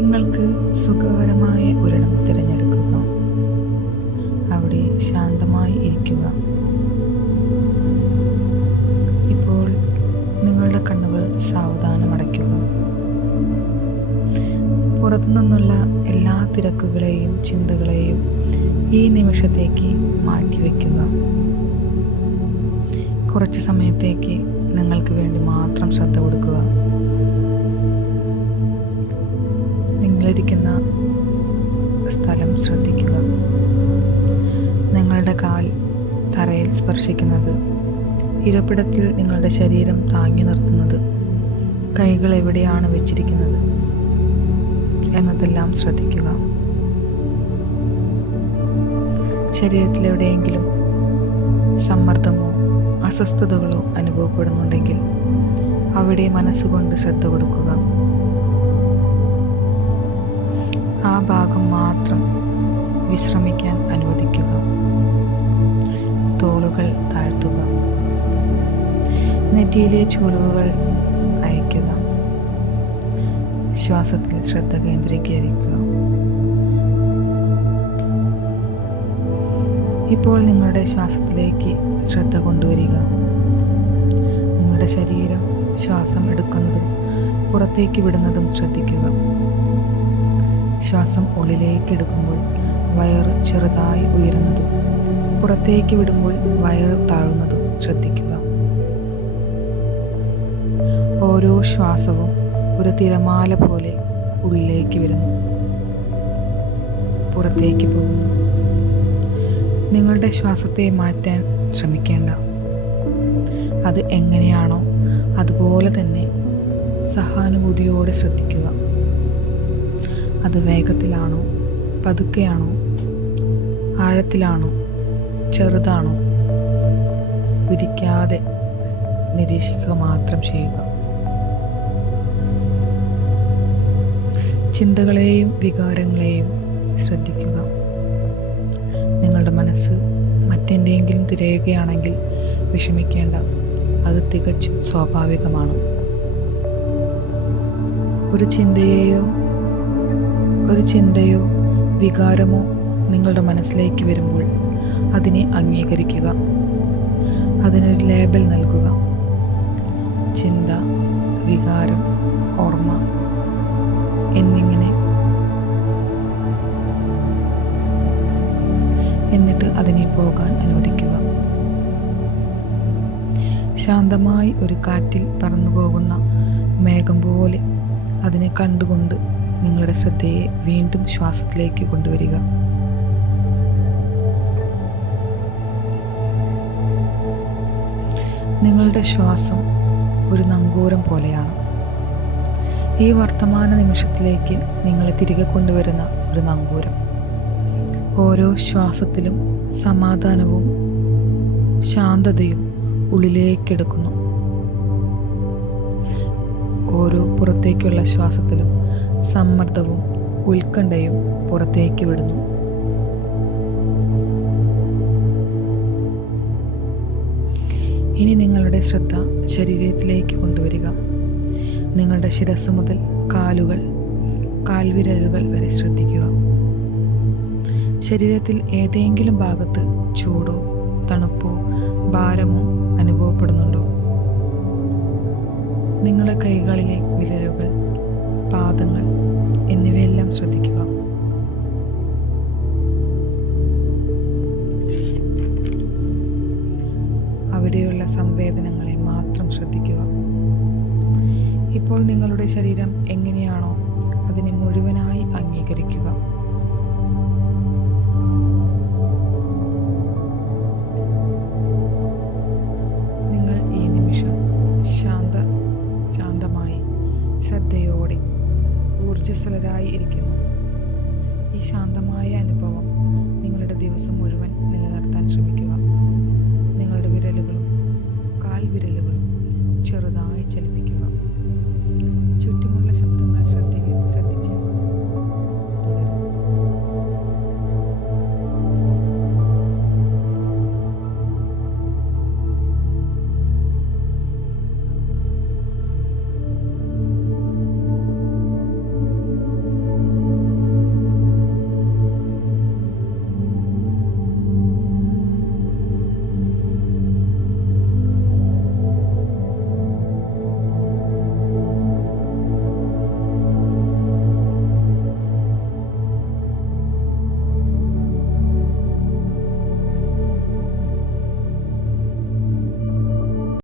നിങ്ങൾക്ക് സുഖകരമായ ഒരിടം തിരഞ്ഞെടുക്കുക. അവിടെ ശാന്തമായി ഇരിക്കുക. ഇപ്പോൾ നിങ്ങളുടെ കണ്ണുകൾ സാവധാനം അടയ്ക്കുക. പുറത്തുനിന്നുള്ള എല്ലാ തിരക്കുകളെയും ചിന്തകളെയും ഈ നിമിഷത്തേക്ക് മാറ്റിവെക്കുക. കുറച്ച് സമയത്തേക്ക് നിങ്ങൾക്ക് വേണ്ടി മാത്രം ശ്രദ്ധ കൊടുക്കുക. നിങ്ങളിരിക്കുന്ന സ്ഥലം ശ്രദ്ധിക്കുക. നിങ്ങളുടെ കാൽ തറയിൽ സ്പർശിക്കുന്നത്, ഇരിപ്പിടത്തിൽ നിങ്ങളുടെ ശരീരം താങ്ങി നിർത്തുന്നത്, കൈകൾ എവിടെയാണ് വെച്ചിരിക്കുന്നത് എന്നതെല്ലാം ശ്രദ്ധിക്കുക. ശരീരത്തിലെവിടെയെങ്കിലും സമ്മർദ്ദമോ അസ്വസ്ഥതകളോ അനുഭവപ്പെടുന്നുണ്ടെങ്കിൽ അവിടെ മനസ്സുകൊണ്ട് ശ്രദ്ധ കൊടുക്കുക. ആ ഭാഗം മാത്രം വിശ്രമിക്കാൻ അനുവദിക്കുക. തോളുകൾ താഴ്ത്തുക. നെറ്റിയിലെ ചുളിവുകൾ അയയ്ക്കുക. ശ്വാസത്തിൽ ശ്രദ്ധ കേന്ദ്രീകരിക്കുക. ഇപ്പോൾ നിങ്ങളുടെ ശ്വാസത്തിലേക്ക് ശ്രദ്ധ കൊണ്ടുവരിക. നിങ്ങളുടെ ശരീരം ശ്വാസം എടുക്കുന്നതും പുറത്തേക്ക് വിടുന്നതും ശ്രദ്ധിക്കുക. ശ്വാസം ഉള്ളിലേക്ക് എടുക്കുമ്പോൾ വയറ് ചെറുതായി ഉയരുന്നതും പുറത്തേക്ക് വിടുമ്പോൾ വയറ് താഴുന്നതും ശ്രദ്ധിക്കുക. ഓരോ ശ്വാസവും ഒരു തിരമാല പോലെ ഉള്ളിലേക്ക് വരുന്നു, പുറത്തേക്ക് പോകുന്നു. നിങ്ങളുടെ ശ്വാസത്തെ മാറ്റാൻ ശ്രമിക്കേണ്ട. അത് എങ്ങനെയാണോ അതുപോലെ തന്നെ സഹാനുഭൂതിയോടെ ശ്രദ്ധിക്കുക. അത് വേഗത്തിലാണോ, പതുക്കെയാണോ, ആഴത്തിലാണോ, ചെറുതാണോ, വിധിക്കാതെ നിരീക്ഷിക്കുക മാത്രം ചെയ്യുക. ചിന്തകളെയും വികാരങ്ങളെയും ശ്രദ്ധിക്കുക. നിങ്ങളുടെ മനസ്സ് മറ്റെന്തെങ്കിലും തിരയുകയാണെങ്കിൽ വിഷമിക്കേണ്ട. അത് തികച്ചും സ്വാഭാവികമാണ്. ഒരു ചിന്തയോ വികാരമോ നിങ്ങളുടെ മനസ്സിലേക്ക് വരുമ്പോൾ അതിനെ അംഗീകരിക്കുക. അതിനൊരു ലേബൽ നൽകുക. ചിന്ത, വികാരം, ഓർമ്മ എന്നിങ്ങനെ. എന്നിട്ട് അതിനെ പോകാൻ അനുവദിക്കുക. ശാന്തമായി ഒരു കാറ്റിൽ പറന്നുപോകുന്ന മേഘം പോലെ അതിനെ കണ്ടുകൊണ്ട് നിങ്ങളുടെ ശ്രദ്ധയെ വീണ്ടും ശ്വാസത്തിലേക്ക് കൊണ്ടുവരിക. നിങ്ങളുടെ ശ്വാസം ഒരു നങ്കൂരം പോലെയാണ്. ഈ വർത്തമാന നിമിഷത്തിലേക്ക് നിങ്ങളെ തിരികെ കൊണ്ടുവരുന്ന ഒരു നങ്കൂരം. ഓരോ ശ്വാസത്തിലും സമാധാനവും ശാന്തതയും ഉള്ളിലേക്കെടുക്കുന്നു. ഓരോ പുറത്തേക്കുള്ള ശ്വാസത്തിലും സമ്മർദ്ദവും ഉത്കണ്ഠയും പുറത്തേക്ക് വിടുന്നു. ഇനി നിങ്ങളുടെ ശ്രദ്ധ ശരീരത്തിലേക്ക് കൊണ്ടുവരിക. നിങ്ങളുടെ ശിരസ്സ് മുതൽ കാൽവിരലുകൾ വരെ ശ്രദ്ധിക്കുക. ശരീരത്തിൽ ഏതെങ്കിലും ഭാഗത്ത് ചൂടോ തണുപ്പോ ഭാരമോ അനുഭവപ്പെടുന്നുണ്ടോ? നിങ്ങളുടെ കൈകളിലെ വിരലുകൾ, പാദങ്ങൾ എന്നിവയെല്ലാം ശ്രദ്ധിക്കുക. അവിടെയുള്ള സംവേദനങ്ങളെ മാത്രം ശ്രദ്ധിക്കുക. ഇപ്പോൾ നിങ്ങളുടെ ശരീരം എങ്ങനെയാണോ അതിനെ മുഴുവനായി അംഗീകരിക്കുക. നിങ്ങൾ ഈ നിമിഷം ശാന്തമായി ശ്രദ്ധയോടെ ഊർജ്ജസ്വലരായി ഇരിക്കുന്നു. ഈ ശാന്തമായ അനുഭവം നിങ്ങളുടെ ദിവസം മുഴുവൻ നിലനിർത്താൻ ശ്രമിക്കുക. നിങ്ങളുടെ വിരലുകളും കാൽവിരലുകളും ചെറുതായി ചലിപ്പിക്കുക. ചുറ്റുമുള്ള ശബ്ദങ്ങൾ